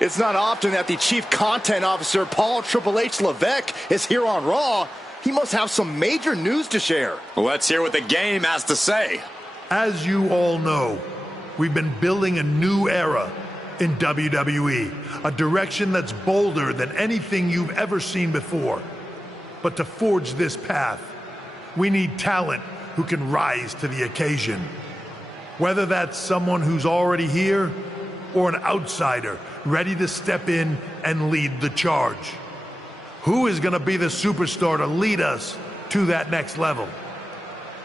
It's not often that the Chief Content Officer, Paul Triple H Levesque, is here on Raw. He must have some major news to share. Let's hear what the game has to say. As you all know, we've been building a new era in WWE, a direction that's bolder than anything you've ever seen before. But to forge this path, we need talent who can rise to the occasion. Whether that's someone who's already here or an outsider ready to step in and lead the charge. Who is going to be the superstar to lead us to that next level?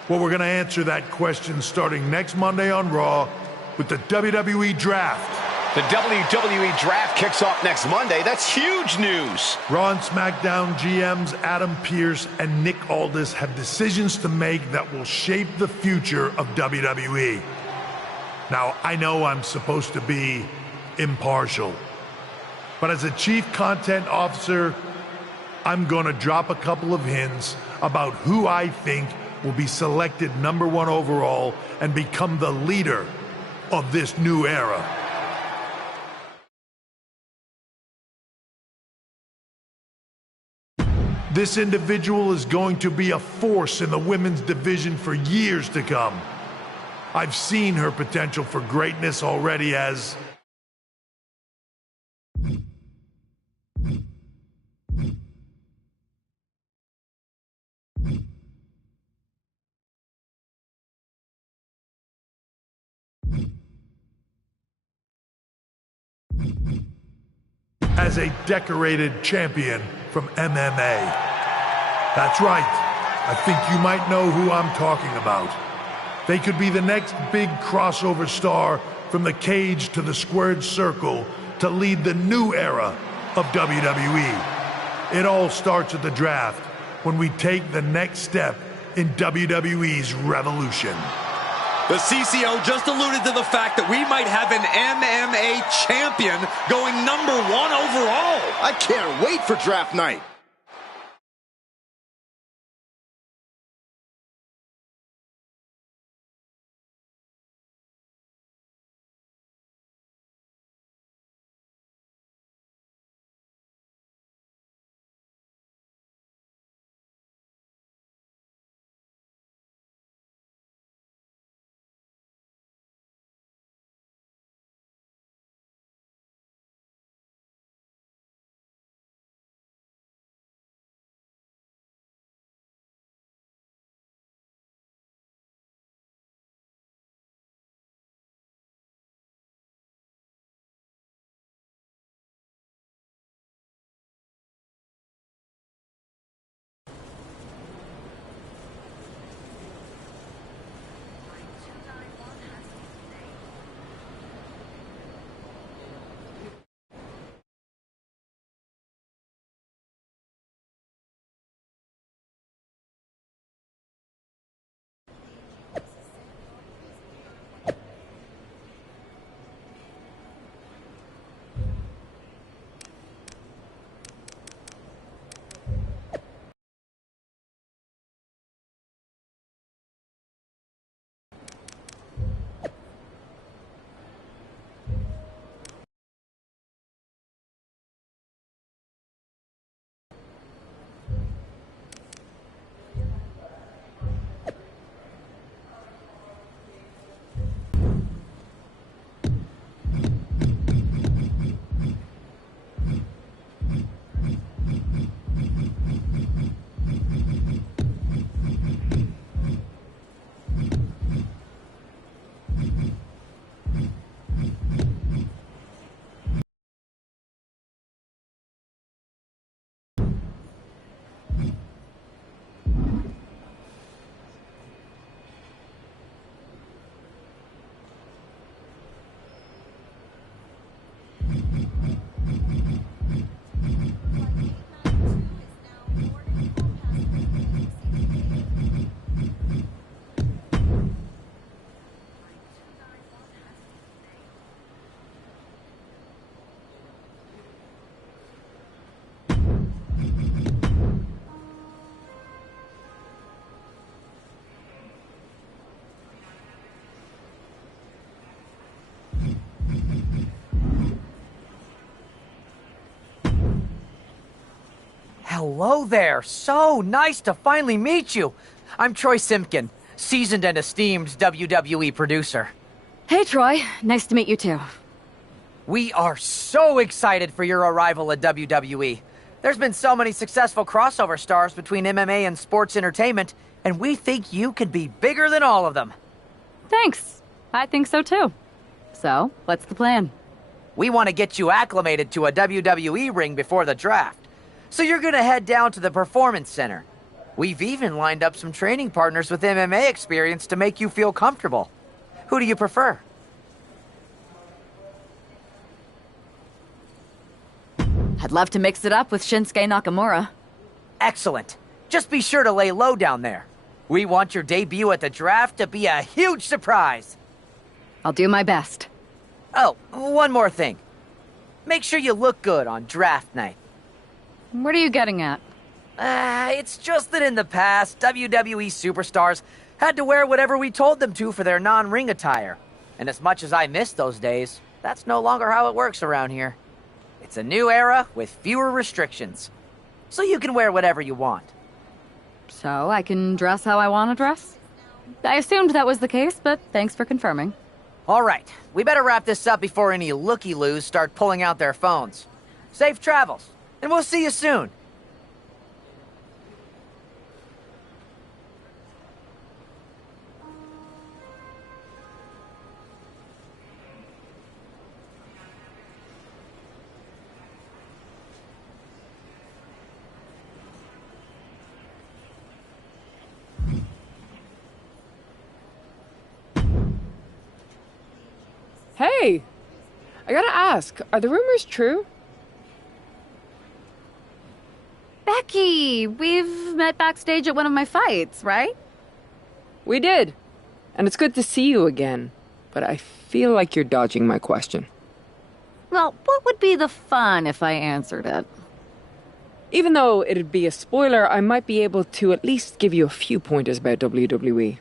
Well, we're going to answer that question starting next Monday on Raw with the WWE Draft. The WWE Draft kicks off next Monday. That's huge news. Raw and SmackDown GMs Adam Pearce and Nick Aldis have decisions to make that will shape the future of WWE. Now, I know I'm supposed to be impartial, but as a Chief Content Officer, I'm going to drop a couple of hints about who I think will be selected #1 overall and become the leader of this new era. This individual is going to be a force in the women's division for years to come. I've seen her potential for greatness already as a decorated champion from MMA. That's right. I think you might know who I'm talking about. They could be the next big crossover star from the cage to the squared circle to lead the new era of WWE. It all starts at the draft when we take the next step in WWE's revolution. The CCO just alluded to the fact that we might have an MMA champion going #1 overall. I can't wait for draft night. Hello there. So nice to finally meet you. I'm Troy Simpkin, seasoned and esteemed WWE producer. Hey, Troy. Nice to meet you, too. We are so excited for your arrival at WWE. There's been so many successful crossover stars between MMA and sports entertainment, and we think you could be bigger than all of them. Thanks. I think so, too. So, what's the plan? We want to get you acclimated to a WWE ring before the draft. So you're going to head down to the Performance Center. We've even lined up some training partners with MMA experience to make you feel comfortable. Who do you prefer? I'd love to mix it up with Shinsuke Nakamura. Excellent. Just be sure to lay low down there. We want your debut at the draft to be a huge surprise. I'll do my best. Oh, one more thing. Make sure you look good on draft night. What are you getting at? It's just that in the past, WWE superstars had to wear whatever we told them to for their non-ring attire. And as much as I miss those days, that's no longer how it works around here. It's a new era with fewer restrictions. So you can wear whatever you want. So I can dress how I want to dress? I assumed that was the case, but thanks for confirming. All right, we better wrap this up before any looky-loos start pulling out their phones. Safe travels, and we'll see you soon. Hey! I gotta ask, are the rumors true? Becky, we've met backstage at one of my fights, right? We did. And it's good to see you again. But I feel like you're dodging my question. Well, what would be the fun if I answered it? Even though it'd be a spoiler, I might be able to at least give you a few pointers about WWE.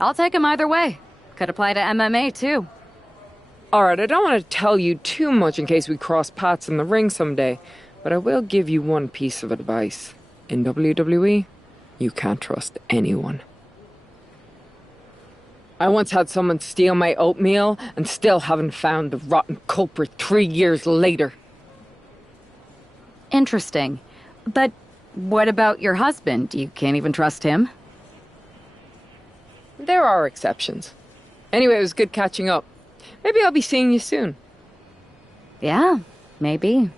I'll take them either way. Could apply to MMA, too. Alright, I don't want to tell you too much in case we cross paths in the ring someday, but I will give you one piece of advice. In WWE, you can't trust anyone. I once had someone steal my oatmeal and still haven't found the rotten culprit 3 years later. Interesting. But what about your husband? You can't even trust him? There are exceptions. Anyway, it was good catching up. Maybe I'll be seeing you soon. Yeah, maybe.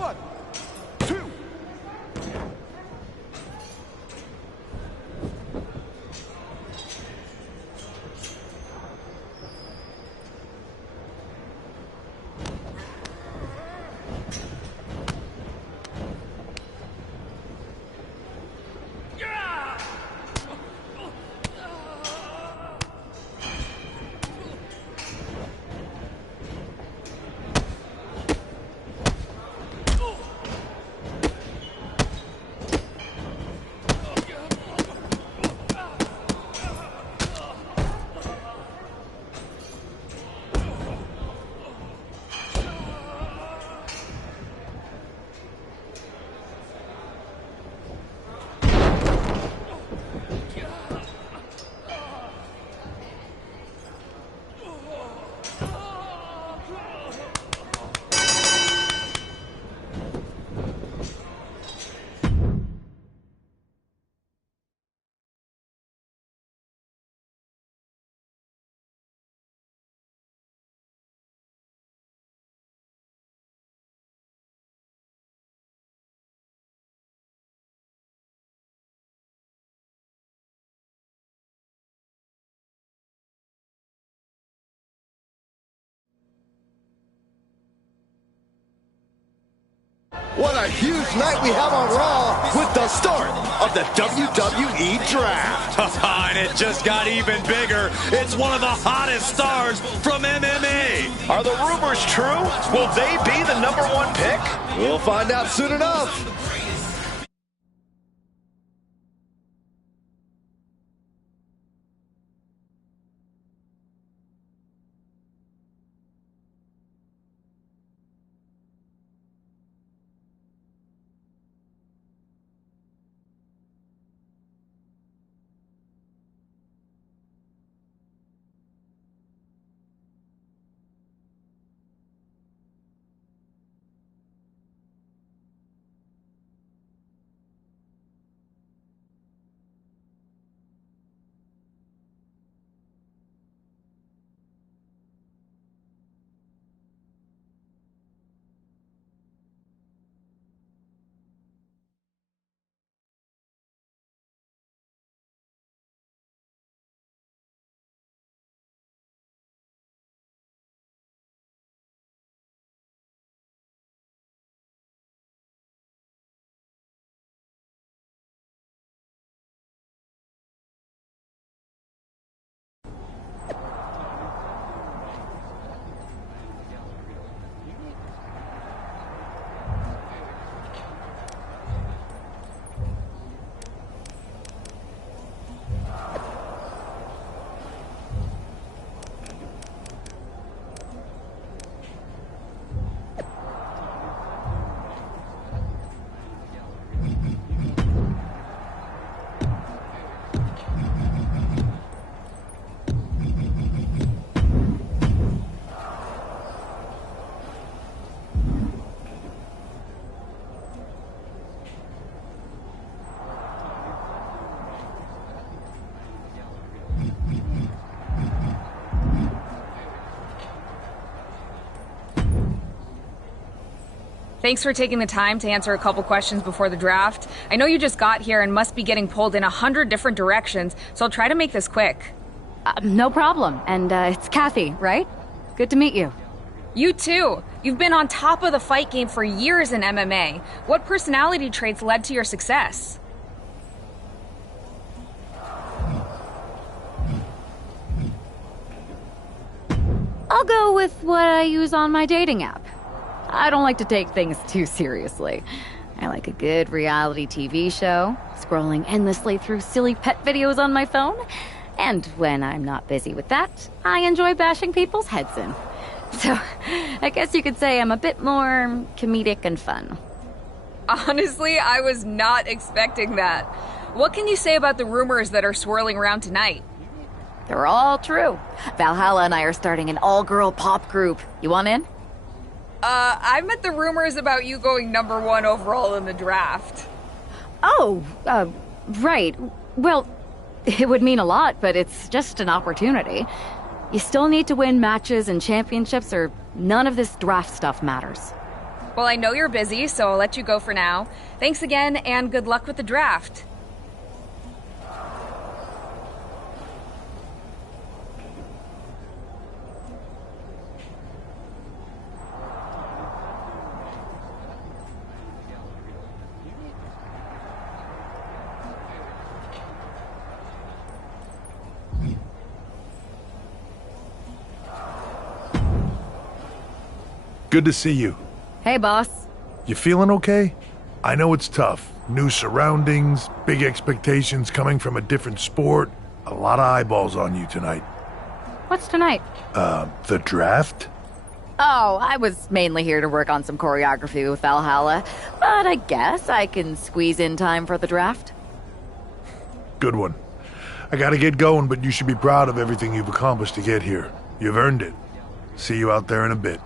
1, 2. What a huge night we have on Raw with the start of the WWE Draft. And it just got even bigger. It's one of the hottest stars from MMA. Are the rumors true? Will they be the #1 pick? We'll find out soon enough. Thanks for taking the time to answer a couple questions before the draft. I know you just got here and must be getting pulled in 100 different directions, so I'll try to make this quick. No problem. And it's Kathy, right? Good to meet you. You too. You've been on top of the fight game for years in MMA. What personality traits led to your success? I'll go with what I use on my dating app. I don't like to take things too seriously. I like a good reality TV show, scrolling endlessly through silly pet videos on my phone, and when I'm not busy with that, I enjoy bashing people's heads in. So, I guess you could say I'm a bit more comedic and fun. Honestly, I was not expecting that. What can you say about the rumors that are swirling around tonight? They're all true. Valhalla and I are starting an all-girl pop group. You want in? I meant the rumors about you going #1 overall in the draft. Oh, right. Well, it would mean a lot, but it's just an opportunity. You still need to win matches and championships, or none of this draft stuff matters. Well, I know you're busy, so I'll let you go for now. Thanks again, and good luck with the draft. Good to see you. Hey, boss. You feeling okay? I know it's tough. New surroundings, big expectations coming from a different sport. A lot of eyeballs on you tonight. What's tonight? The draft? Oh, I was mainly here to work on some choreography with Valhalla, but I guess I can squeeze in time for the draft. Good one. I gotta get going, but you should be proud of everything you've accomplished to get here. You've earned it. See you out there in a bit.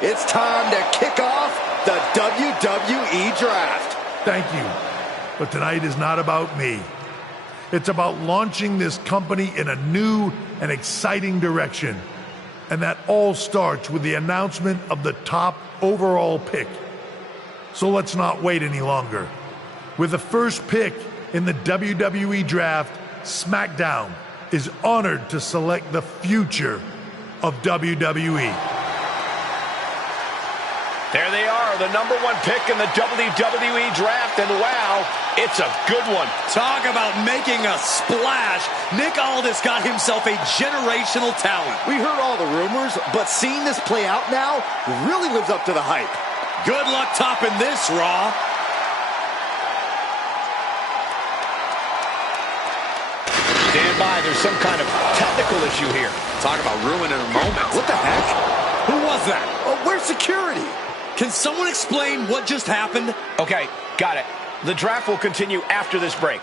It's time to kick off the WWE Draft. Thank you. But tonight is not about me. It's about launching this company in a new and exciting direction. And that all starts with the announcement of the top overall pick. So let's not wait any longer. With the first pick in the WWE Draft, SmackDown is honored to select the future of WWE. There they are, the number one pick in the WWE Draft, and wow, it's a good one. Talk about making a splash. Nick Aldis got himself a generational talent. We heard all the rumors, but seeing this play out now really lives up to the hype. Good luck topping this, Raw. Stand by, there's some kind of technical issue here. Talk about ruining a moment. What the heck? Who was that? Oh, where's security? Can someone explain what just happened? Okay, got it. The draft will continue after this break.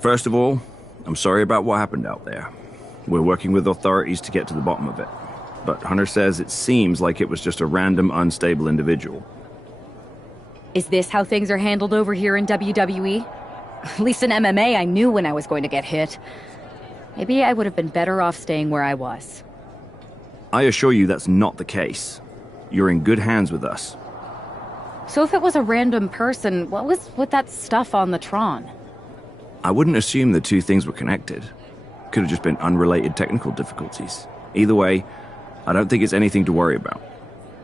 First of all, I'm sorry about what happened out there. We're working with authorities to get to the bottom of it. But Hunter says it seems like it was just a random, unstable individual. Is this how things are handled over here in WWE? At least in MMA, I knew when I was going to get hit. Maybe I would have been better off staying where I was. I assure you that's not the case. You're in good hands with us. So if it was a random person, what was with that stuff on the Tron? I wouldn't assume the two things were connected. Could have just been unrelated technical difficulties. Either way, I don't think it's anything to worry about.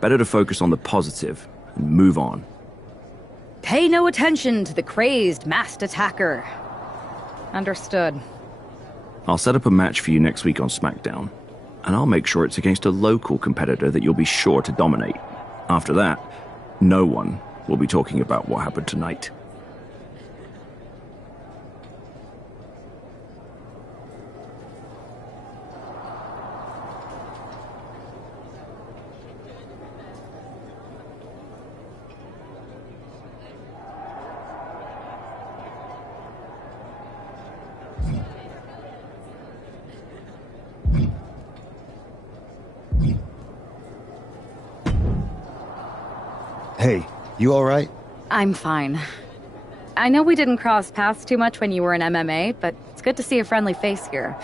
Better to focus on the positive and move on. Pay no attention to the crazed, masked attacker. Understood. I'll set up a match for you next week on SmackDown. and I'll make sure it's against a local competitor that you'll be sure to dominate. After that, no one will be talking about what happened tonight. Hey, you alright? I'm fine. I know we didn't cross paths too much when you were in MMA, but it's good to see a friendly face here.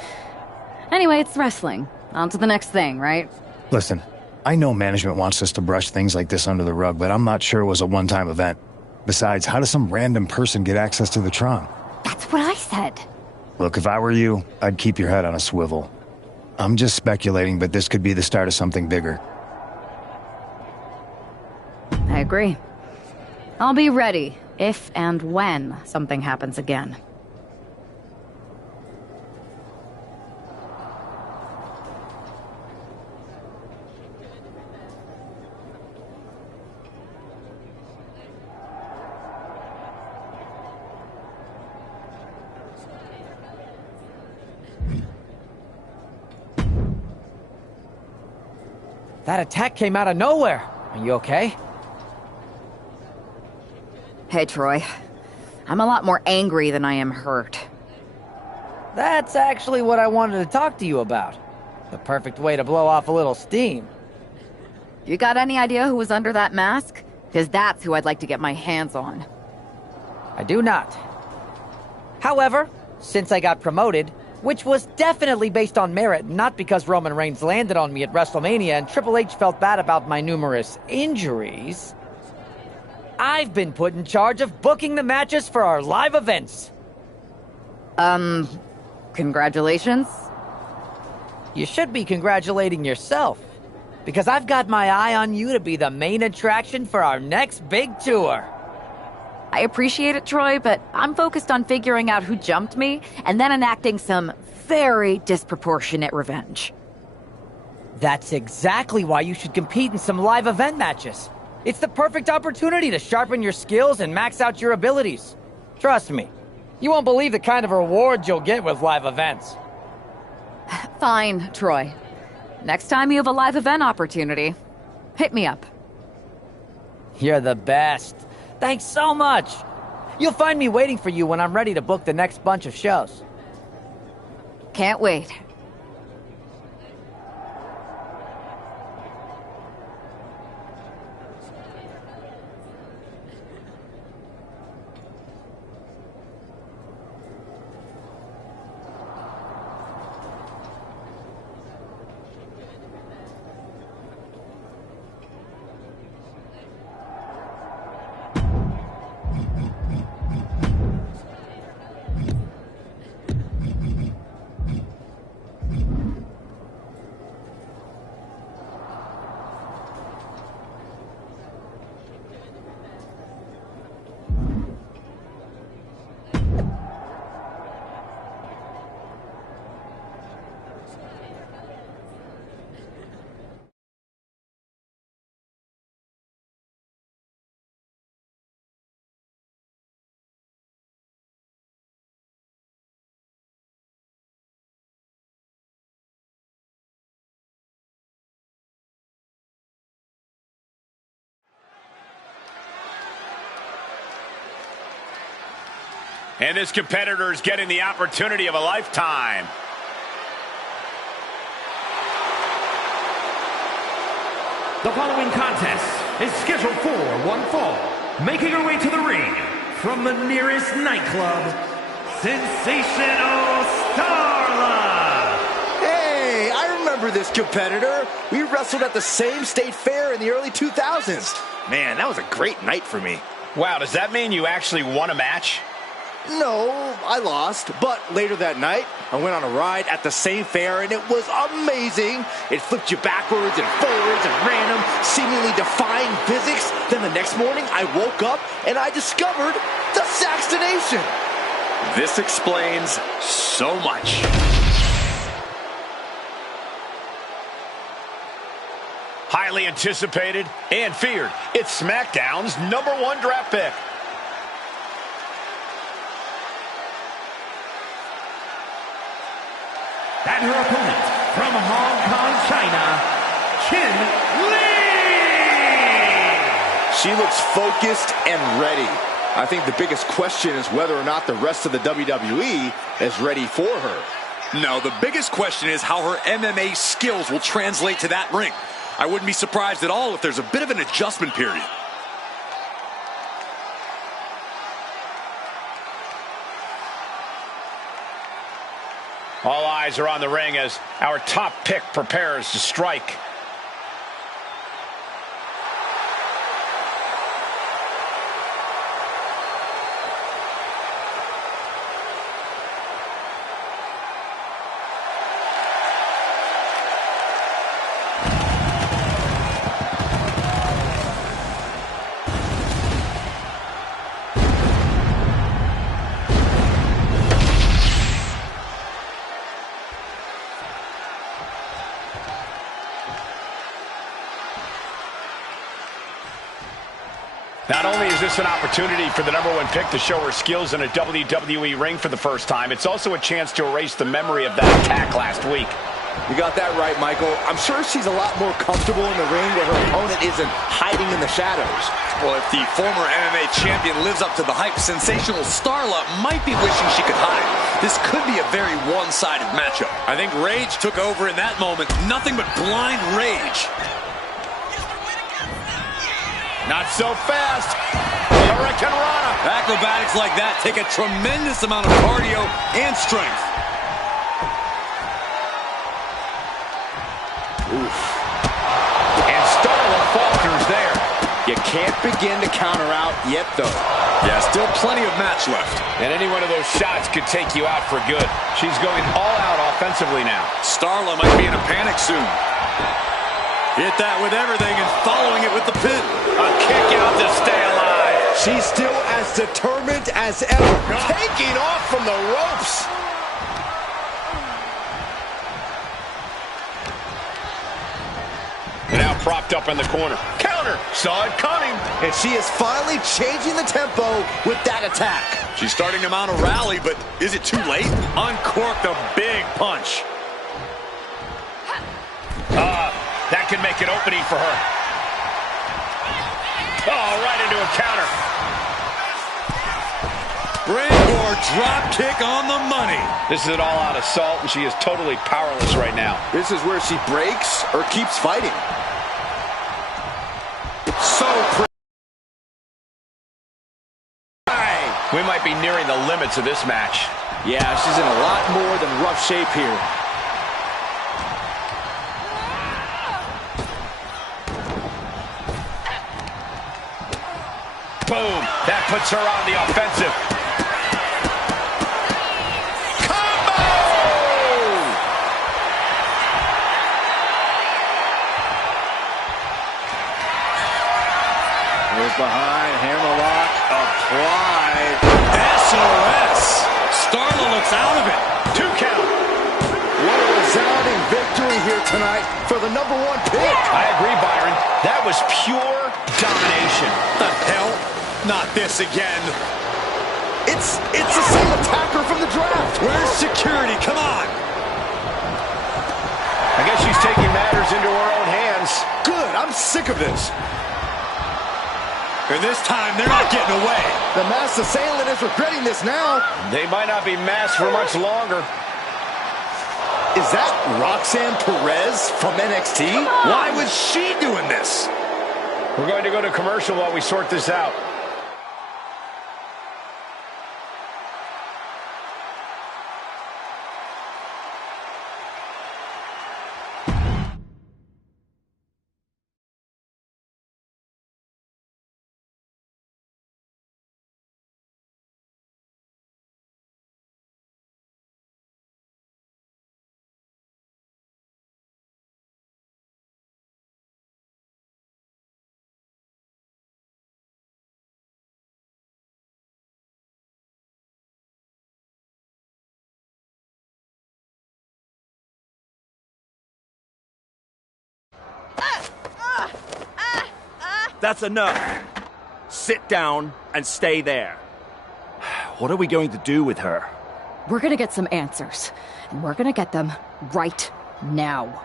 Anyway, it's wrestling. On to the next thing, right? Listen, I know management wants us to brush things like this under the rug, but I'm not sure it was a one-time event. Besides, how does some random person get access to the Tron? That's what I said. Look, if I were you, I'd keep your head on a swivel. I'm just speculating, but this could be the start of something bigger. I agree. I'll be ready if and when something happens again. That attack came out of nowhere. Are you okay? Hey, Troy. I'm a lot more angry than I am hurt. That's actually what I wanted to talk to you about. The perfect way to blow off a little steam. You got any idea who was under that mask? Because that's who I'd like to get my hands on. I do not. However, since I got promoted, which was definitely based on merit, not because Roman Reigns landed on me at WrestleMania and Triple H felt bad about my numerous injuries, I've been put in charge of booking the matches for our live events. Congratulations? You should be congratulating yourself, because I've got my eye on you to be the main attraction for our next big tour. I appreciate it, Troy, but I'm focused on figuring out who jumped me and then enacting some very disproportionate revenge. That's exactly why you should compete in some live event matches. It's the perfect opportunity to sharpen your skills and max out your abilities. Trust me, you won't believe the kind of rewards you'll get with live events. Fine, Troy. Next time you have a live event opportunity, hit me up. You're the best. Thanks so much. You'll find me waiting for you when I'm ready to book the next bunch of shows. Can't wait. And this competitor is getting the opportunity of a lifetime. The following contest is scheduled for one fall. Making her way to the ring from the nearest nightclub, Sensational Starla. Hey, I remember this competitor. We wrestled at the same state fair in the early 2000s. Man, that was a great night for me. Wow, does that mean you actually won a match? No, I lost, but later that night, I went on a ride at the same fair, and it was amazing. It flipped you backwards and forwards and random, seemingly defying physics. Then the next morning, I woke up, and I discovered the Saxtonation. This explains so much. Highly anticipated and feared. It's SmackDown's #1 draft pick. And her opponent from Hong Kong, China, Chun-Li! She looks focused and ready. I think the biggest question is whether or not the rest of the WWE is ready for her. No, the biggest question is how her MMA skills will translate to that ring. I wouldn't be surprised at all if there's a bit of an adjustment period. All eyes are on the ring as our top pick prepares to strike. Not only is this an opportunity for the #1 pick to show her skills in a WWE ring for the first time, it's also a chance to erase the memory of that attack last week. You got that right, Michael. I'm sure she's a lot more comfortable in the ring where her opponent isn't hiding in the shadows. Well, if the former MMA champion lives up to the hype, sensational Starla might be wishing she could hide. This could be a very one-sided matchup. I think rage took over in that moment. Nothing but blind rage. Not so fast. Hurricane Rana. Acrobatics like that take a tremendous amount of cardio and strength. Oof. And Starla falters there. You can't begin to counter out yet, though. Yeah, still plenty of match left. And any one of those shots could take you out for good. She's going all out offensively now. Starla might be in a panic soon. Hit that with everything and following it with the pin. A kick out to stay alive. She's still as determined as ever. Taking off from the ropes. Now propped up in the corner. Counter. Saw it coming. And she is finally changing the tempo with that attack. She's starting to mount a rally, but is it too late? Uncorked a big punch. That could make an opening for her. Oh, right into a counter. Brainboard drop kick on the money. This is an all-out assault, and she is totally powerless right now. This is where she breaks or keeps fighting. So we might be nearing the limits of this match. Yeah, she's in a lot more than rough shape here. Boom. That puts her on the offensive. Combo! Goes behind, hammerlock, applied. SOS. Starla looks out of it. 2 count. What a resounding victory here tonight for the #1 pick. I agree, Byron. That was pure domination. The hell? Not this again. It's the same attacker from the draft. Where's security? Come on. I guess she's taking matters into her own hands. Good, I'm sick of this. And this time, they're not getting away. The masked assailant is regretting this now. They might not be masked for much longer. Is that Roxanne Perez from NXT? Why was she doing this? We're going to go to commercial while we sort this out. That's enough. Sit down and stay there. What are we going to do with her? We're gonna get some answers, and we're gonna get them right now.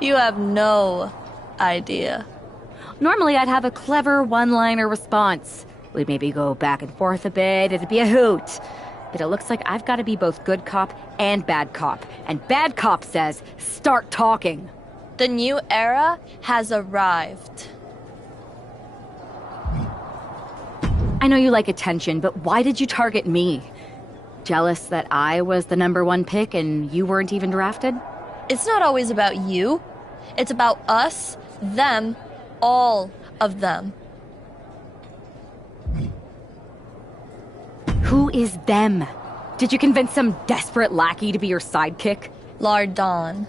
You have no idea. Normally I'd have a clever one-liner response. We'd maybe go back and forth a bit, it'd be a hoot. But it looks like I've got to be both good cop and bad cop. And bad cop says, start talking. The new era has arrived. I know you like attention, but why did you target me? Jealous that I was the #1 pick and you weren't even drafted? It's not always about you. It's about us, them, all of them. Who is them? Did you convince some desperate lackey to be your sidekick? Lardon.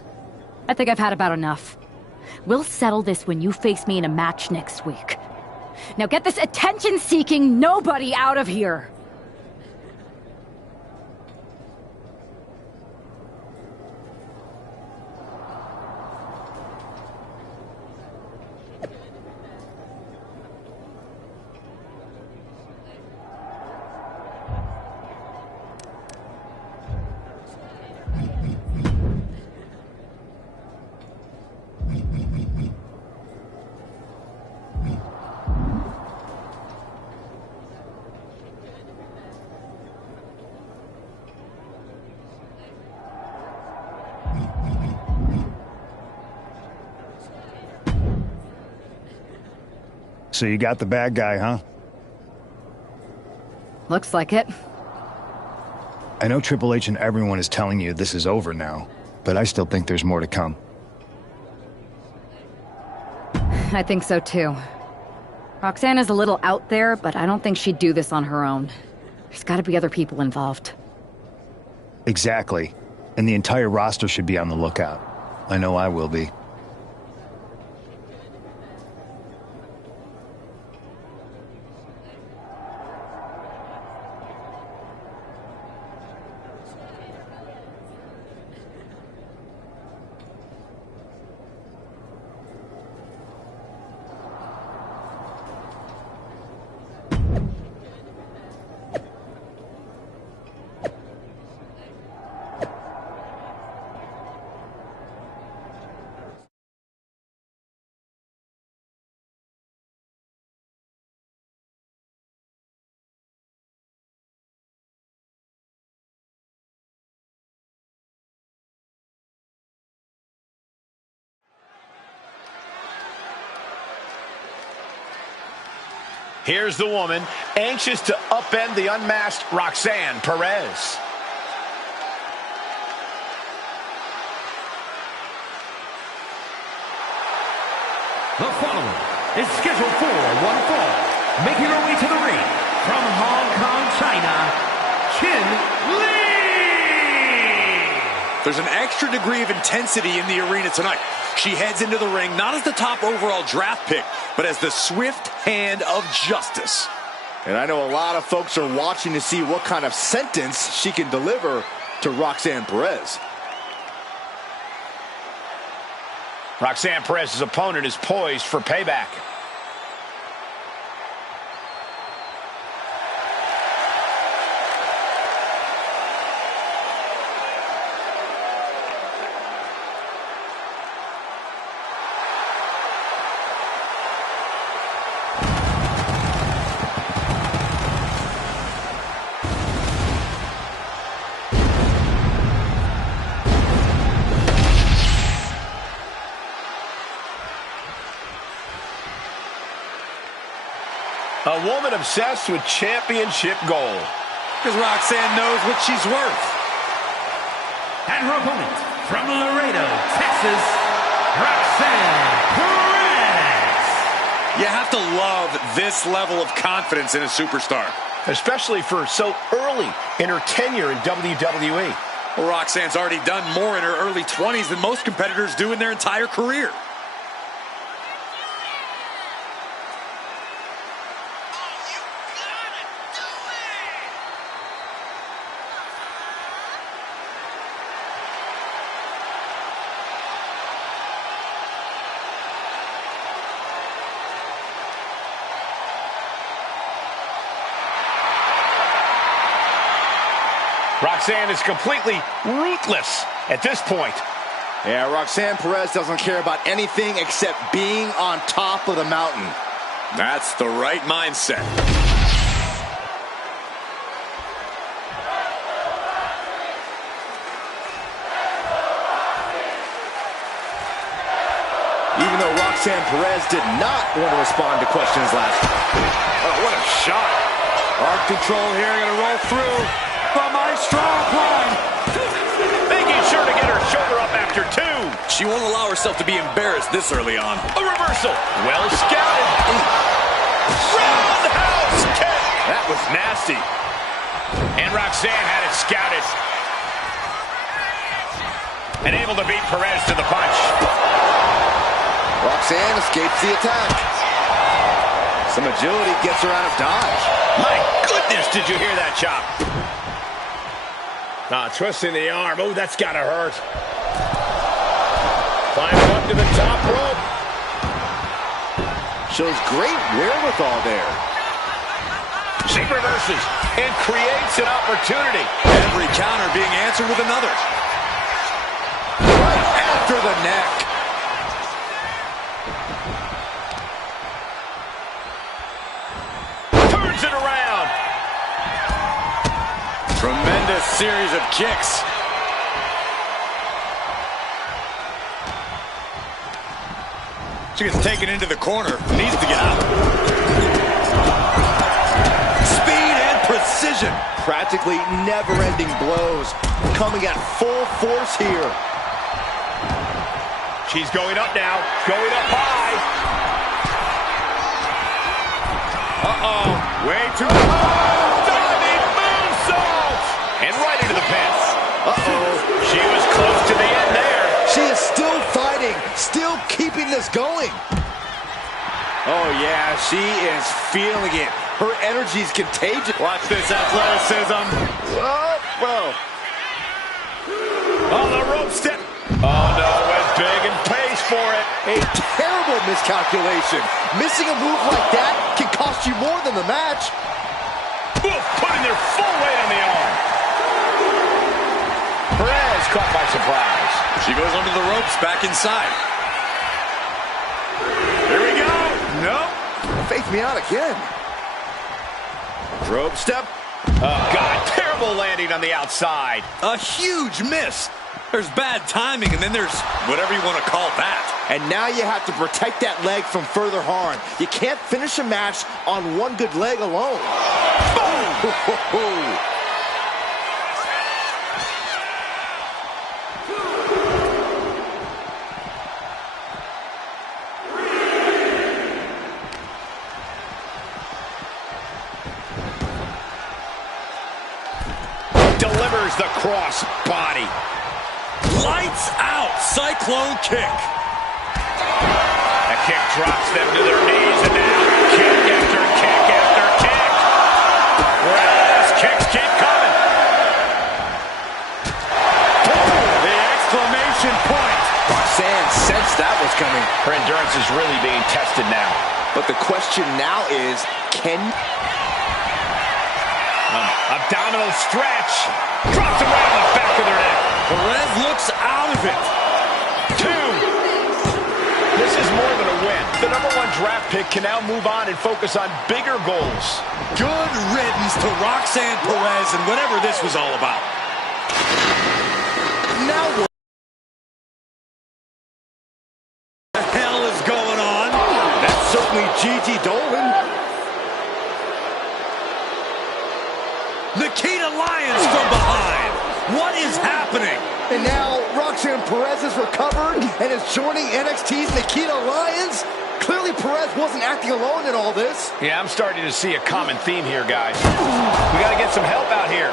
I think I've had about enough. We'll settle this when you face me in a match next week. Now get this attention-seeking nobody out of here! So you got the bad guy, huh? Looks like it. I know Triple H and everyone is telling you this is over now, but I still think there's more to come. I think so too. Roxanne is a little out there, but I don't think she'd do this on her own. There's gotta be other people involved. Exactly. And the entire roster should be on the lookout. I know I will be. Here's the woman, anxious to upend the unmasked Roxanne Perez. The following is scheduled for one fall. Making her way to the ring from Hong Kong, China, Chun-Li! There's an extra degree of intensity in the arena tonight. She heads into the ring not as the top overall draft pick, but as the swift hand of justice. And I know a lot of folks are watching to see what kind of sentence she can deliver to Roxanne Perez. Roxanne Perez's opponent is poised for payback. A woman obsessed with championship gold. Because Roxanne knows what she's worth. And her opponent, from Laredo, Texas, Roxanne Perez. You have to love this level of confidence in a superstar. Especially for so early in her tenure in WWE. Well, Roxanne's already done more in her early 20s than most competitors do in their entire career. Roxanne is completely ruthless at this point. Yeah, Roxanne Perez doesn't care about anything except being on top of the mountain. That's the right mindset. Even though Roxanne Perez did not want to respond to questions last time. Oh, what a shot. Arm control here, gonna roll through from my strong line. Making sure to get her shoulder up after 2. She won't allow herself to be embarrassed this early on. A reversal. Well scouted. Roundhouse kick. That was nasty. And Roxanne had it scouted. And able to beat Perez to the punch. Roxanne escapes the attack. Some agility gets her out of dodge. My goodness, did you hear that chop? Twisting the arm. Oh, that's gotta hurt. Climbing up to the top rope. Shows great wherewithal there. She reverses and creates an opportunity. Every counter being answered with another. Right after the neck. Turns it around. Tremendous series of kicks. She gets taken into the corner. Needs to get out. Speed and precision. Practically never-ending blows. Coming at full force here. She's going up now. Going up high. Uh-oh. Way too high. Diving moonsault. And right into the pin. Uh-oh. She was close to the end there. She is still fighting. Still keeping this going. Oh, yeah. She is feeling it. Her energy is contagious. Watch this athleticism. Oh, well. On the rope step. Oh, no. Went big and pays for it. A terrible miscalculation. Missing a move like that can cost you more than the match. Oof, putting their full weight on the arm. Perez caught by surprise. She goes under the ropes, back inside. Here we go. Nope. Faked me out again. Rope step. Oh, God. Terrible landing on the outside. A huge miss. There's bad timing, and then there's whatever you want to call that. And now you have to protect that leg from further harm. You can't finish a match on one good leg alone. Boom! Delivers the cross body. Lights out. Cyclone kick. That kick drops them to their knees, and now kick after kick after kick. Perez kicks keep coming. The exclamation point. Roxanne sensed that was coming. Her endurance is really being tested now. But the question now is, can... Abdominal stretch. Drops it right on the back of their neck. Perez looks out of it. 2. This is more than a win. The #1 draft pick can now move on and focus on bigger goals. Good riddance to Roxanne Perez and whatever this was all about. Now what? What the hell is going on? That's certainly Gigi Dolan. Nikita Lyons from behind. What is happening? And now Roxanne Perez is recovered and is joining NXT's Nikita Lyons. Clearly Perez wasn't acting alone in all this. Yeah, I'm starting to see a common theme here, guys. We got to get some help out here.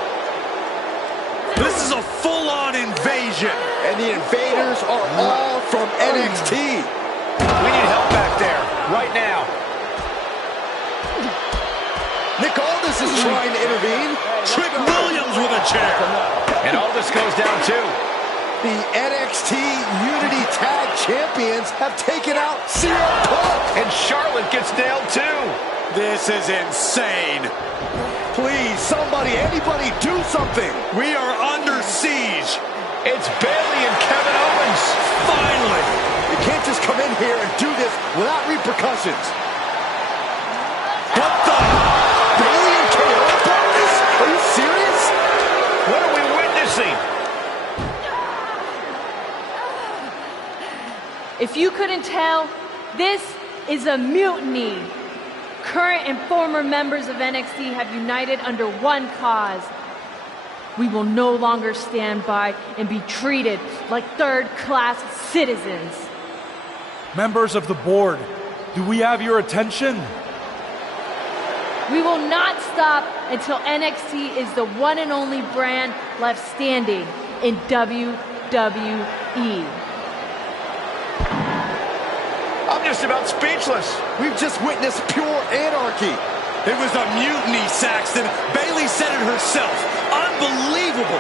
This is a full-on invasion. And the invaders are all from NXT. We need help back there, right now. Nick Aldis is trying to intervene. Trick Williams with a chair. And Aldis goes down too. The NXT Unity Tag Champions have taken out CM Punk. And Charlotte gets nailed too. This is insane. Please, somebody, anybody, do something. We are under siege. It's Bayley and Kevin Owens. Finally. You can't just come in here and do this without repercussions. What the? Bayley and KO part of this? Are you serious? What are we witnessing? If you couldn't tell, this is a mutiny. Current and former members of NXT have united under one cause. We will no longer stand by and be treated like third-class citizens. Members of the board, do we have your attention? We will not stop until NXT is the one and only brand left standing in WWE. I'm just about speechless. We've just witnessed pure anarchy. It was a mutiny, Saxton. Bayley said it herself. Unbelievable.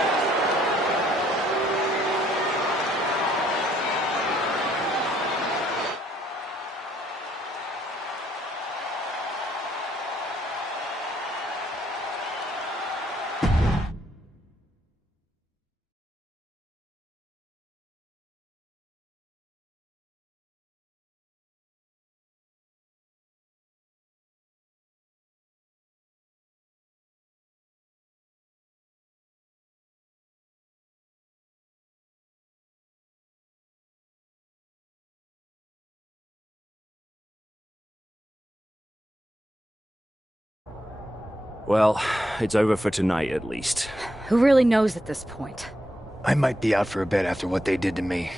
Well, it's over for tonight at least. Who really knows at this point? I might be out for a bit after what they did to me.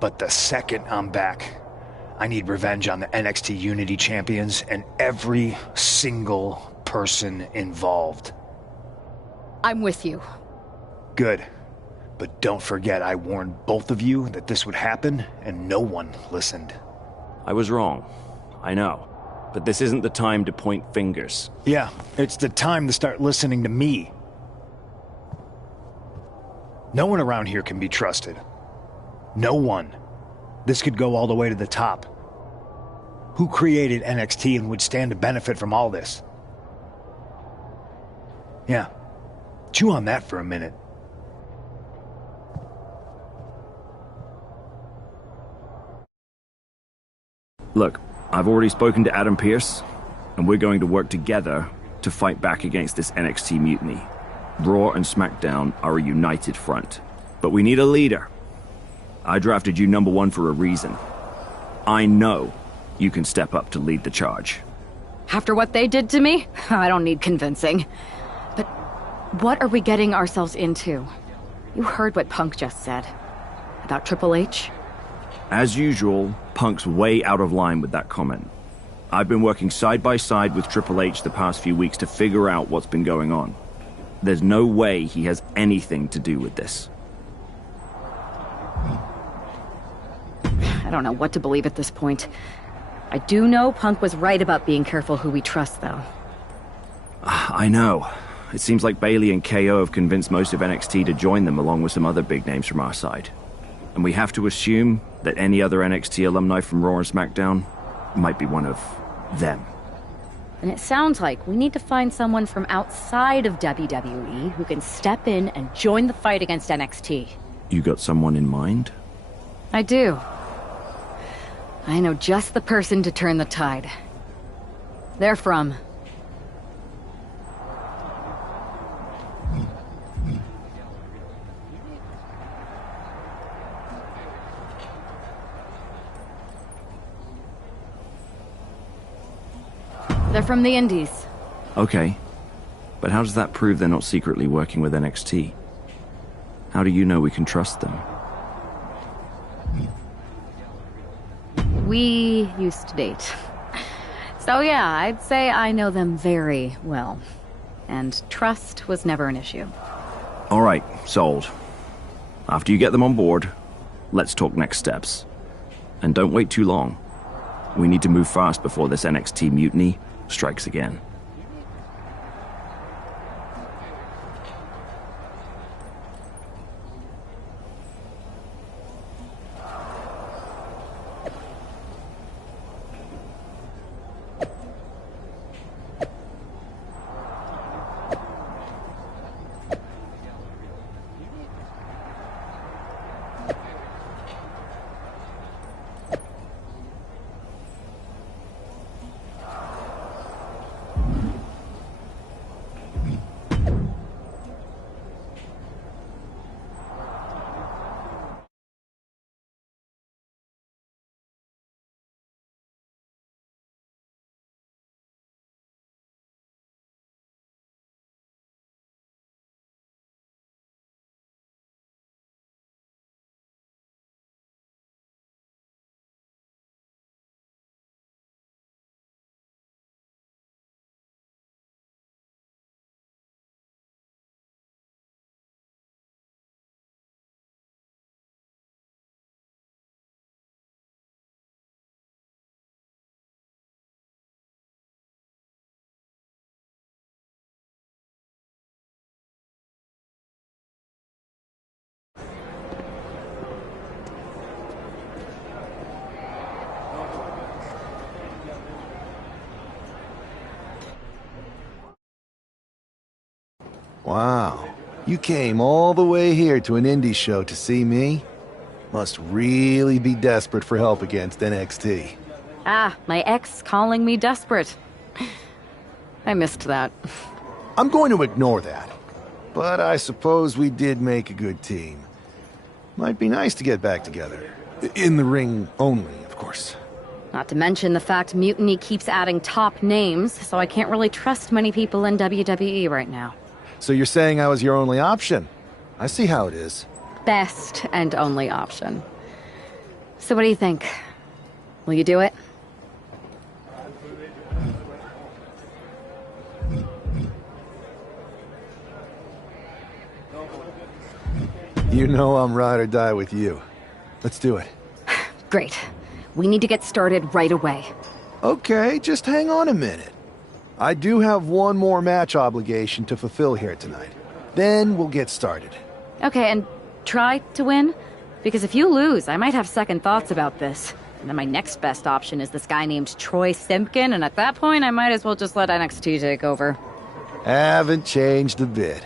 But the second I'm back, I need revenge on the NXT Unity Champions and every single person involved. I'm with you. Good. But don't forget I warned both of you that this would happen, and no one listened. I was wrong. I know. But this isn't the time to point fingers. Yeah, it's the time to start listening to me. No one around here can be trusted. No one. This could go all the way to the top. Who created NXT and would stand to benefit from all this? Yeah. Chew on that for a minute. Look, I've already spoken to Adam Pearce, and we're going to work together to fight back against this NXT mutiny. Raw and SmackDown are a united front, but we need a leader. I drafted you #1 for a reason. I know you can step up to lead the charge. After what they did to me, I don't need convincing. But what are we getting ourselves into? You heard what Punk just said. About Triple H? As usual, Punk's way out of line with that comment. I've been working side by side with Triple H the past few weeks to figure out what's been going on. There's no way he has anything to do with this. I don't know what to believe at this point. I do know Punk was right about being careful who we trust, though. I know. It seems like Bayley and KO have convinced most of NXT to join them along with some other big names from our side. And we have to assume that any other NXT alumni from Raw and SmackDown might be one of them. And it sounds like we need to find someone from outside of WWE who can step in and join the fight against NXT. You got someone in mind? I do. I know just the person to turn the tide. They're from... They're from the Indies. Okay. But how does that prove they're not secretly working with NXT? How do you know we can trust them? We used to date. So yeah, I'd say I know them very well. And trust was never an issue. All right, sold. After you get them on board, let's talk next steps. And don't wait too long. We need to move fast before this NXT mutiny strikes again. Wow. You came all the way here to an indie show to see me? Must really be desperate for help against NXT. Ah, my ex calling me desperate. I missed that. I'm going to ignore that. But I suppose we did make a good team. Might be nice to get back together. In the ring only, of course. Not to mention the fact Mutiny keeps adding top names, so I can't really trust many people in WWE right now. So you're saying I was your only option? I see how it is. Best and only option. So what do you think? Will you do it? You know I'm ride or die with you. Let's do it. Great. We need to get started right away. Okay, just hang on a minute. I do have one more match obligation to fulfill here tonight. Then we'll get started. Okay, and try to win? Because if you lose, I might have second thoughts about this. And then my next best option is this guy named Troy Simpkin, and at that point, I might as well just let NXT take over. Haven't changed a bit.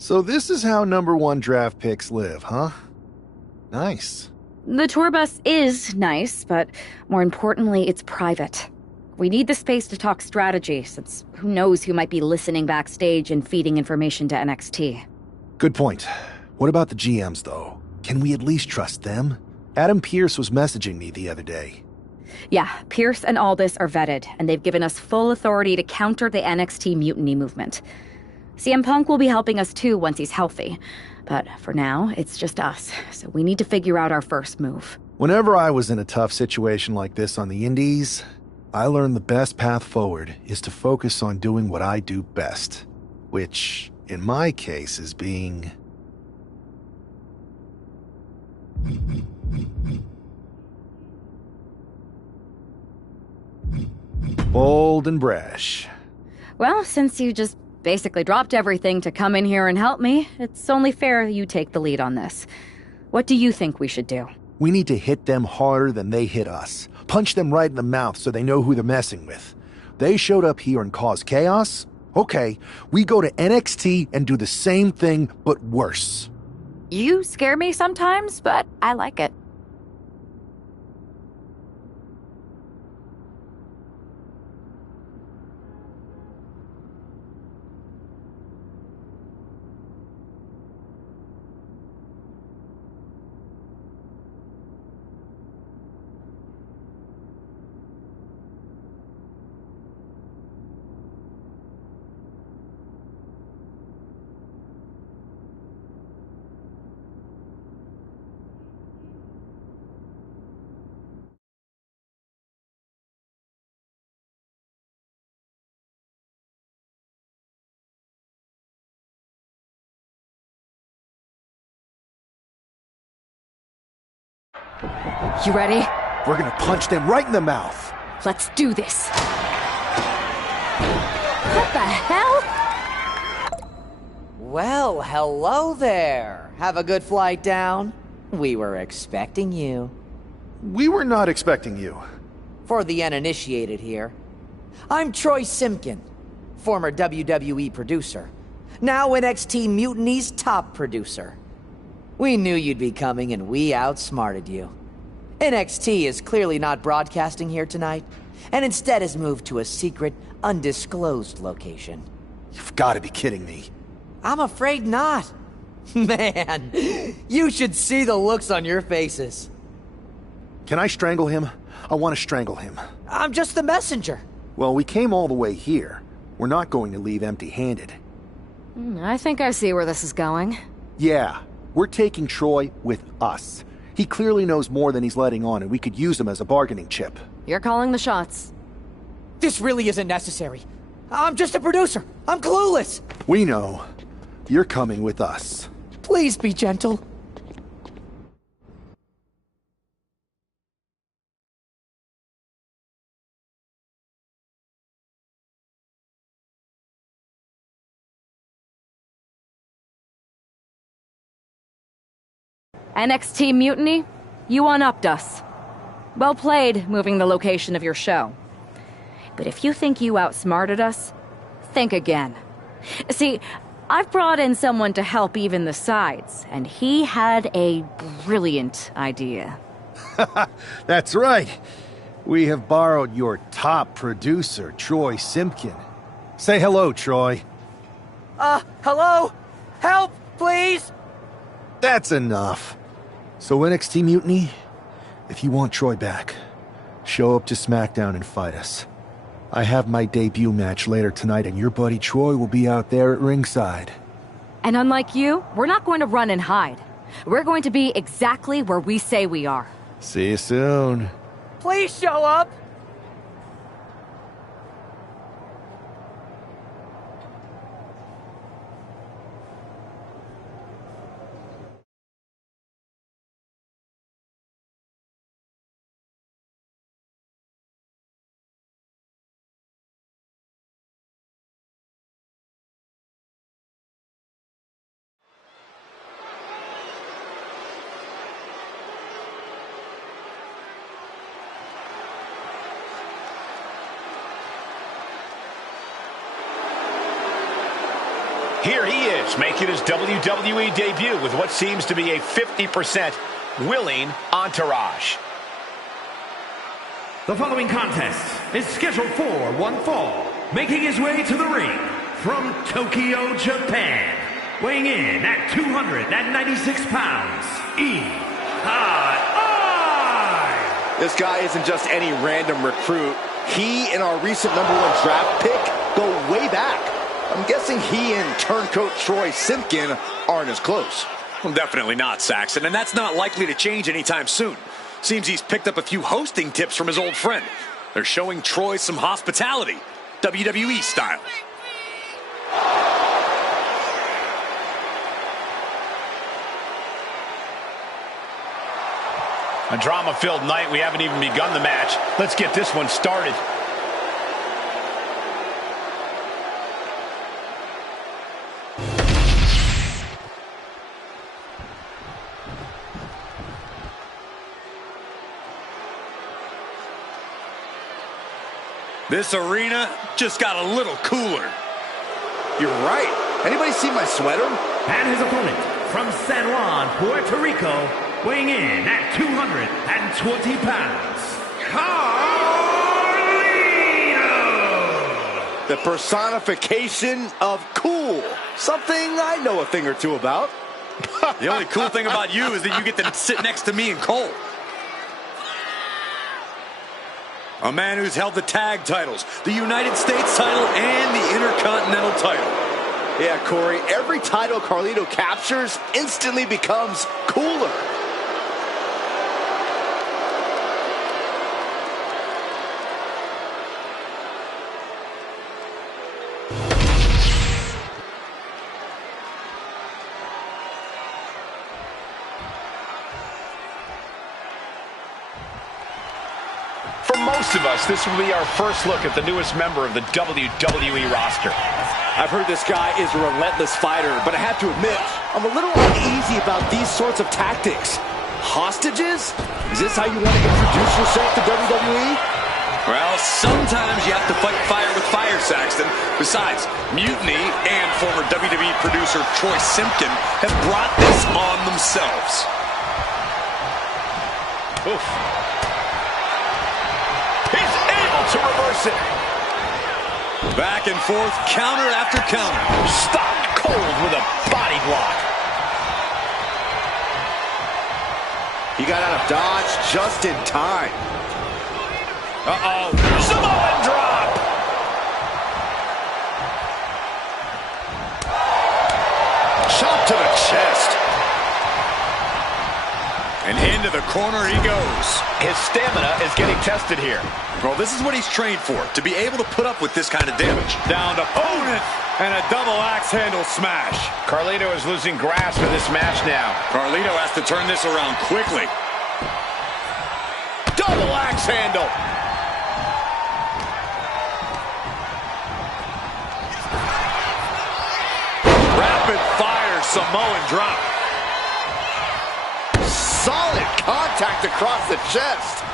So this is how #1 draft picks live, huh? Nice. The tour bus is nice, but more importantly, it's private. We need the space to talk strategy, since who knows who might be listening backstage and feeding information to NXT. Good point. What about the GMs, though? Can we at least trust them? Adam Pearce was messaging me the other day. Yeah, Pierce and Aldis are vetted, and they've given us full authority to counter the NXT mutiny movement. CM Punk will be helping us too once he's healthy. But for now, it's just us, so we need to figure out our first move. Whenever I was in a tough situation like this on the Indies, I learned the best path forward is to focus on doing what I do best. Which, in my case, is being... bold and brash. Well, since you just basically dropped everything to come in here and help me, it's only fair you take the lead on this. What do you think we should do? We need to hit them harder than they hit us. Punch them right in the mouth so they know who they're messing with. They showed up here and caused chaos? Okay, we go to NXT and do the same thing, but worse. You scare me sometimes, but I like it. You ready? We're gonna punch them right in the mouth. Let's do this. What the hell? Well, hello there. Have a good flight down. We were expecting you. We were not expecting you. For the uninitiated here, I'm Troy Simkin, former WWE producer, now NXT Mutiny's top producer. We knew you'd be coming and we outsmarted you. NXT is clearly not broadcasting here tonight, and instead has moved to a secret, undisclosed location. You've got to be kidding me. I'm afraid not. Man, you should see the looks on your faces. Can I strangle him? I want to strangle him. I'm just the messenger. Well, we came all the way here. We're not going to leave empty-handed. I think I see where this is going. Yeah, we're taking Troy with us. He clearly knows more than he's letting on, and we could use him as a bargaining chip. You're calling the shots. This really isn't necessary. I'm just a producer. I'm clueless. We know. You're coming with us. Please be gentle. NXT Mutiny, you one-upped us. Well played, moving the location of your show. But if you think you outsmarted us, think again. See, I've brought in someone to help even the sides, and he had a brilliant idea. That's right. We have borrowed your top producer, Troy Simpkin. Say hello, Troy. Hello? Help, please? That's enough. So NXT Mutiny, if you want Troy back, show up to SmackDown and fight us. I have my debut match later tonight, and your buddy Troy will be out there at ringside. And unlike you, we're not going to run and hide. We're going to be exactly where we say we are. See you soon. Please show up. Styles making his WWE debut with what seems to be a 50% willing entourage. The following contest is scheduled for one fall. Making his way to the ring from Tokyo, Japan. Weighing in at 296 pounds, This guy isn't just any random recruit. He and our recent #1 draft pick go way back. I'm guessing he and turncoat Troy Simpkin aren't as close. Well, definitely not, Saxon, and that's not likely to change anytime soon. Seems he's picked up a few hosting tips from his old friend. They're showing Troy some hospitality, WWE style. A drama-filled night. We haven't even begun the match. Let's get this one started. This arena just got a little cooler. You're right. Anybody see my sweater? And his opponent from San Juan, Puerto Rico, weighing in at 220 pounds, Carlito! The personification of cool. Something I know a thing or two about. The only cool thing about you is that you get to sit next to me and Cole. A man who's held the tag titles, the United States title, and the Intercontinental title. Yeah, Corey, every title Carlito captures instantly becomes cooler. For most of us, this will be our first look at the newest member of the WWE roster. I've heard this guy is a relentless fighter, but I have to admit, I'm a little uneasy about these sorts of tactics. Hostages? Is this how you want to introduce yourself to WWE? Well, sometimes you have to fight fire with fire, Saxton. Besides, Mutiny and former WWE producer Troy Simpkin have brought this on themselves. Oof. He's able to reverse it. Back and forth, counter after counter. Stopped cold with a body block. He got out of dodge just in time. Uh-oh. Samoan drop. Chop to the chest. And into the corner he goes. His stamina is getting tested here. Well, this is what he's trained for, to be able to put up with this kind of damage. Down to opponent and a double axe handle smash. Carlito is losing grasp of this match now. Carlito has to turn this around quickly. Double axe handle. Rapid fire Samoan drop. Solid contact across the chest.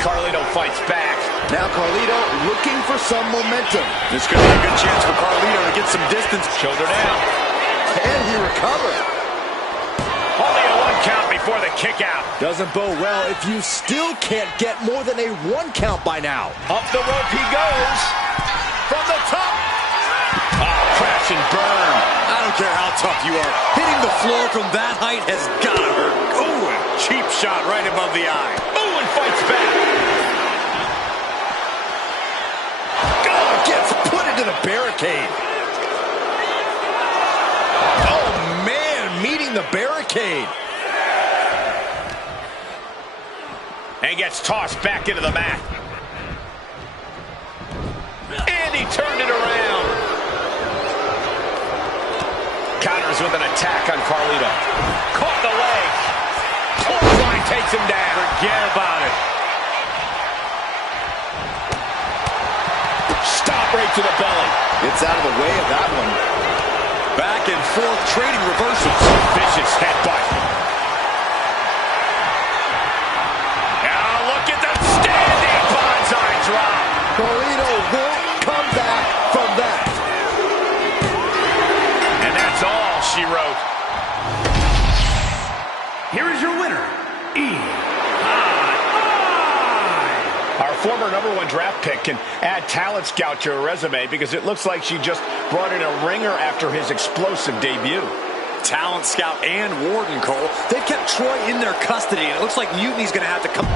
Carlito fights back. Now Carlito looking for some momentum. This could be a good chance for Carlito to get some distance. Shoulder down. Can he recover? Only a 1 count before the kick out. Doesn't bode well if you still can't get more than a 1 count by now. Up the rope he goes. From the top. Oh, crash and burn. I don't care how tough you are. Hitting the floor from that height has got to hurt. Ooh, a cheap shot right above the eye. Ooh, and fights back. Oh, gets put into the barricade. Oh, man, meeting the barricade. And gets tossed back into the mat. And he turned it around. Counters with an attack on Carlito. Caught the leg. Clothesline takes him down. Forget about it. Stop right to the belly. Gets out of the way of that one. Back and forth, trading reversals. Vicious headbutt. Now look at that Latino won't come back from that. And that's all she wrote. Here is your winner, Our former #1 draft pick can add talent scout to her resume because it looks like she just brought in a ringer after his explosive debut. Talent scout and Warden, Cole. They've kept Troy in their custody, and it looks like Mutiny's going to have to come...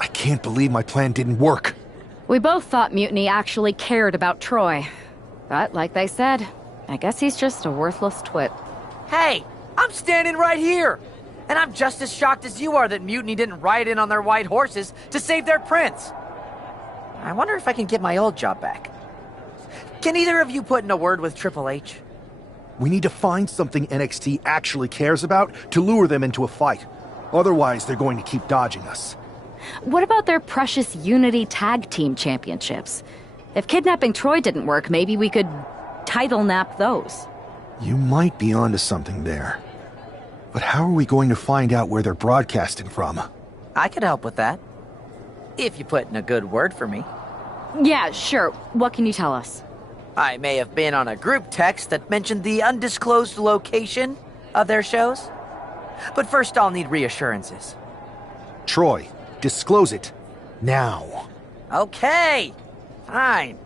I can't believe my plan didn't work. We both thought Mutiny actually cared about Troy. But like they said, I guess he's just a worthless twit. Hey, I'm standing right here. And I'm just as shocked as you are that Mutiny didn't ride in on their white horses to save their prince. I wonder if I can get my old job back. Can either of you put in a word with Triple H? We need to find something NXT actually cares about to lure them into a fight. Otherwise, they're going to keep dodging us. What about their precious Unity Tag Team Championships? If kidnapping Troy didn't work, maybe we could title nap those. You might be onto something there. But how are we going to find out where they're broadcasting from? I could help with that. If you put in a good word for me. Yeah, sure. What can you tell us? I may have been on a group text that mentioned the undisclosed location of their shows. But first I'll need reassurances. Troy, disclose it. Now. Okay. Fine.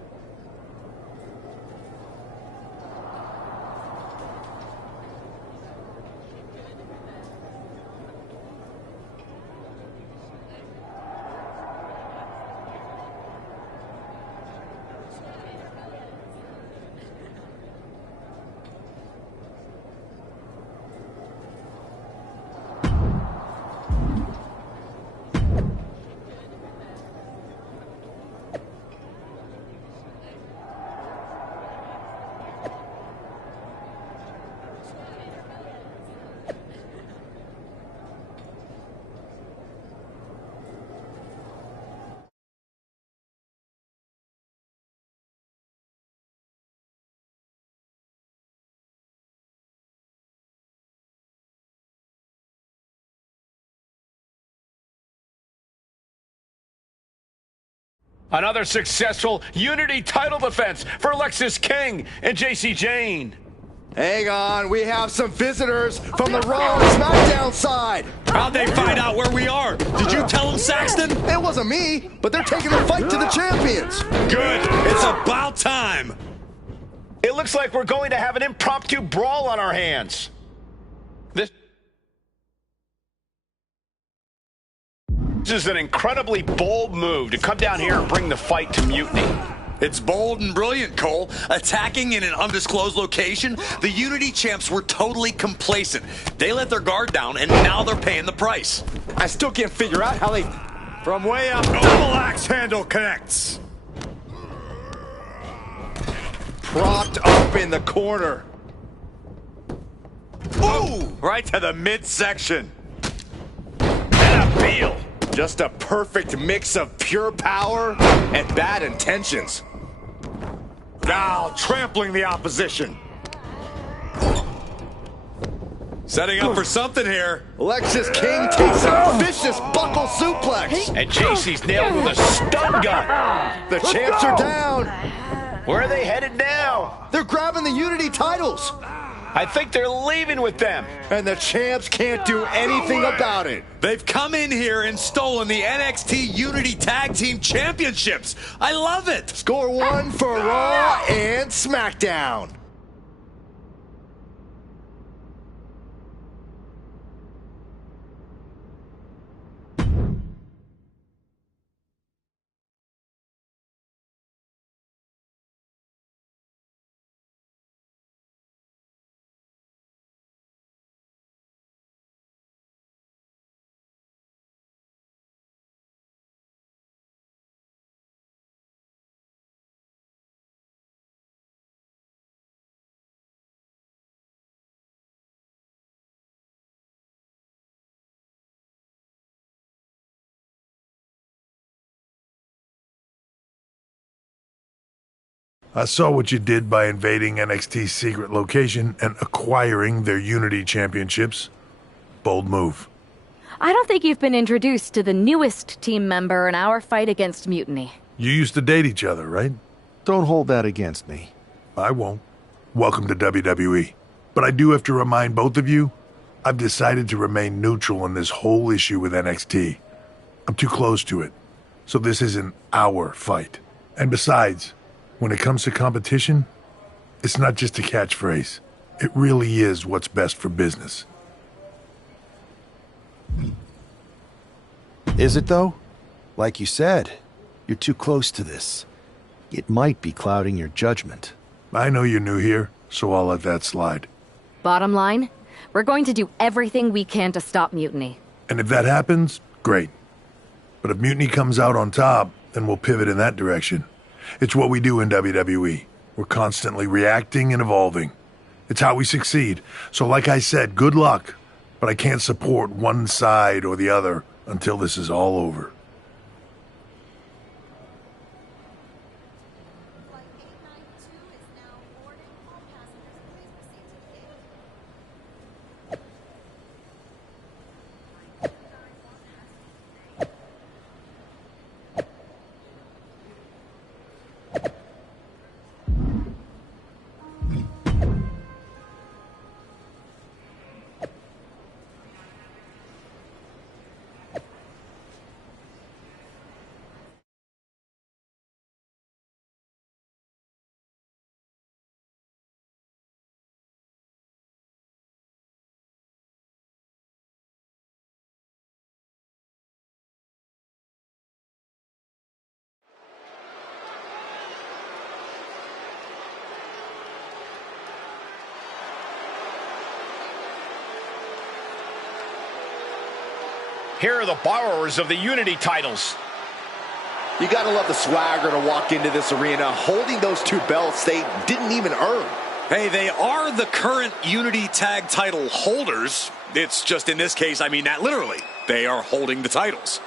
Another successful Unity title defense for Lexis King and JC Jane. Hang on, we have some visitors from the Raw and SmackDown side. How'd they find out where we are? Did you tell them, Saxton? It wasn't me, but they're taking the fight to the champions. Good. It's about time. It looks like we're going to have an impromptu brawl on our hands. This is an incredibly bold move to come down here and bring the fight to Mutiny. It's bold and brilliant, Cole. Attacking in an undisclosed location, the Unity champs were totally complacent. They let their guard down, and now they're paying the price. I still can't figure out how they... From way up, double axe handle connects. Propped up in the corner. Ooh! Right to the midsection. And a peel. Just a perfect mix of pure power and bad intentions. Now trampling the opposition. Setting up for something here. Alexis King takes a vicious buckle suplex. And JC's nailed with a stun gun. The champs are down. Where are they headed now? They're grabbing the Unity titles. I think they're leaving with them. And the champs can't do anything about it. They've come in here and stolen the NXT Unity Tag Team Championships. I love it. Score one for Raw and SmackDown. I saw what you did by invading NXT's secret location and acquiring their Unity championships. Bold move. I don't think you've been introduced to the newest team member in our fight against Mutiny. You used to date each other, right? Don't hold that against me. I won't. Welcome to WWE. But I do have to remind both of you, I've decided to remain neutral in this whole issue with NXT. I'm too close to it. So this isn't our fight. And besides, when it comes to competition, it's not just a catchphrase. It really is what's best for business. Is it, though? Like you said, you're too close to this. It might be clouding your judgment. I know you're new here, so I'll let that slide. Bottom line, we're going to do everything we can to stop Mutiny. And if that happens, great. But if Mutiny comes out on top, then we'll pivot in that direction. It's what we do in WWE. We're constantly reacting and evolving. It's how we succeed. So like I said, good luck. But I can't support one side or the other until this is all over. Here are the borrowers of the Unity titles. You gotta love the swagger to walk into this arena holding those two belts they didn't even earn. Hey, they are the current Unity Tag title holders. It's just in this case, I mean that literally. They are holding the titles.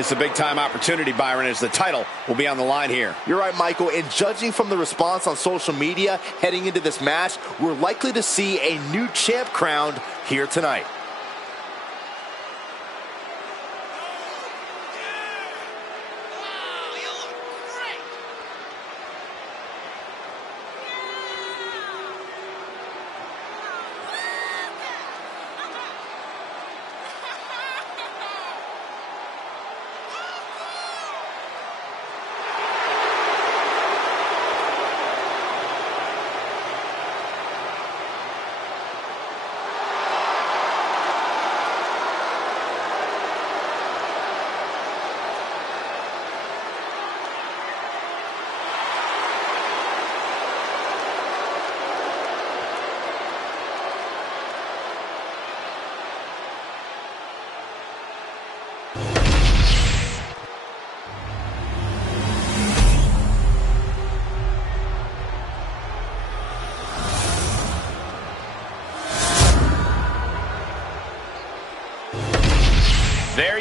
This is a big-time opportunity, Byron, as the title will be on the line here. You're right, Michael, and judging from the response on social media heading into this match, we're likely to see a new champ crowned here tonight.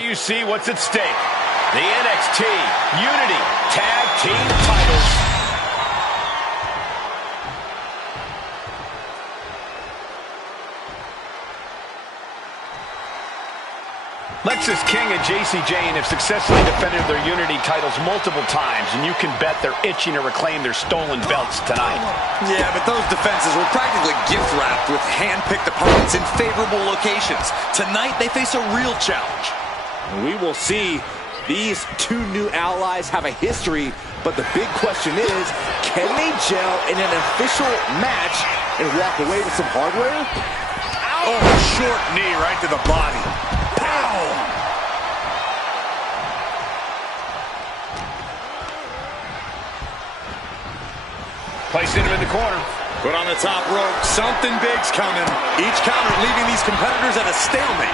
you see what's at stake. The NXT Unity Tag Team titles. Lexis King and JC Jane have successfully defended their Unity titles multiple times, and you can bet they're itching to reclaim their stolen belts tonight. Yeah, but those defenses were practically gift-wrapped with hand-picked opponents in favorable locations. Tonight, they face a real challenge. We will see. These two new allies have a history, but the big question is, can they gel in an official match and walk away with some hardware? Oh, short knee right to the body. Pow! Placing him in the corner. Put on the top rope. Something big's coming. Each counter leaving these competitors at a stalemate.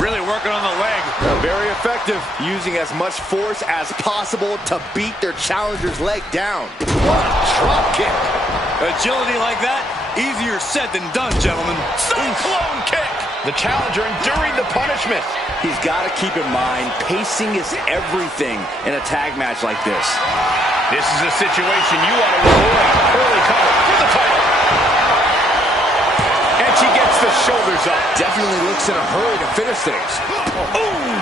Really working on the leg. Very effective, using as much force as possible to beat their challenger's leg down. What a drop kick. Agility like that, easier said than done, gentlemen. Cyclone kick. The challenger enduring the punishment. He's got to keep in mind, pacing is everything in a tag match like this. This is a situation you want to avoid. Early cover for the title. And she gets the shoulders up. Definitely looks in a hurry to finish things. Ooh.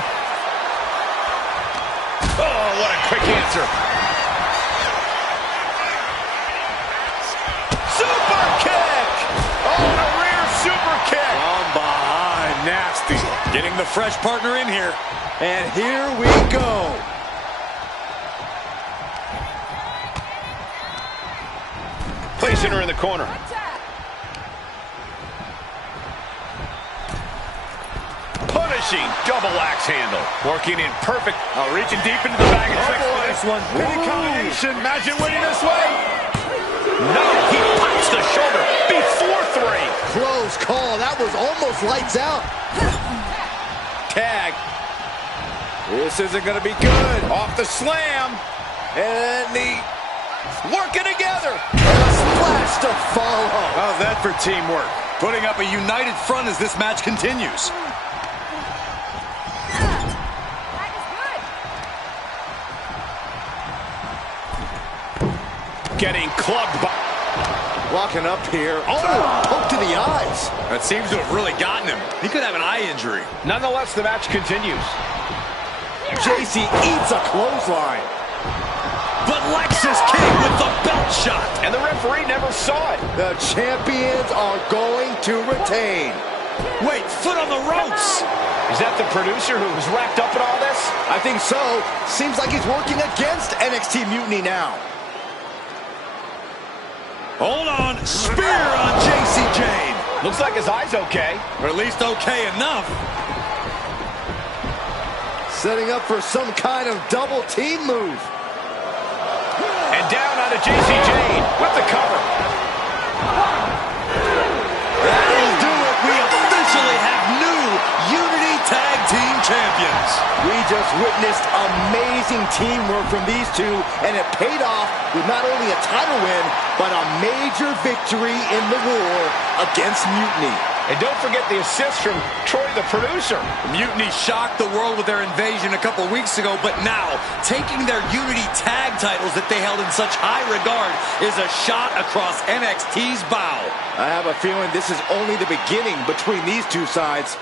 Oh, what a quick answer. Super kick. Oh, the rear super kick. From behind, nasty. Getting the fresh partner in here. And here we go. Placing her in the corner. Punishing double axe handle. Working in perfect. Oh, reaching deep into the bag and checks for this one. Mini combination. Imagine winning this way. No, he pops the shoulder before three. Close call. That was almost lights out. Tag. This isn't going to be good. Off the slam. And the working together. And a splash to follow. How's that for teamwork? Putting up a united front as this match continues. Getting clubbed by... Walking up here. Oh, poke to the eyes. That seems to have really gotten him. He could have an eye injury. Nonetheless, the match continues. JC eats a clothesline. But Lexis King with the belt shot. And the referee never saw it. The champions are going to retain. Wait, foot on the ropes. Is that the producer who's wrapped up in all this? I think so. Seems like he's working against NXT Mutiny now. Hold on. Spear on JC Jane. Looks like his eye's okay. Or at least okay enough. Setting up for some kind of double team move. And down onto JC Jane with the cover. That'll do it. We officially have new Unity Tag Team Champions. We just witnessed amazing teamwork from these two, and it paid off with not only a title win, but a major victory in the war against Mutiny. And don't forget the assist from Troy, the producer. Mutiny shocked the world with their invasion a couple weeks ago, but now, taking their Unity tag titles that they held in such high regard is a shot across NXT's bow. I have a feeling this is only the beginning between these two sides.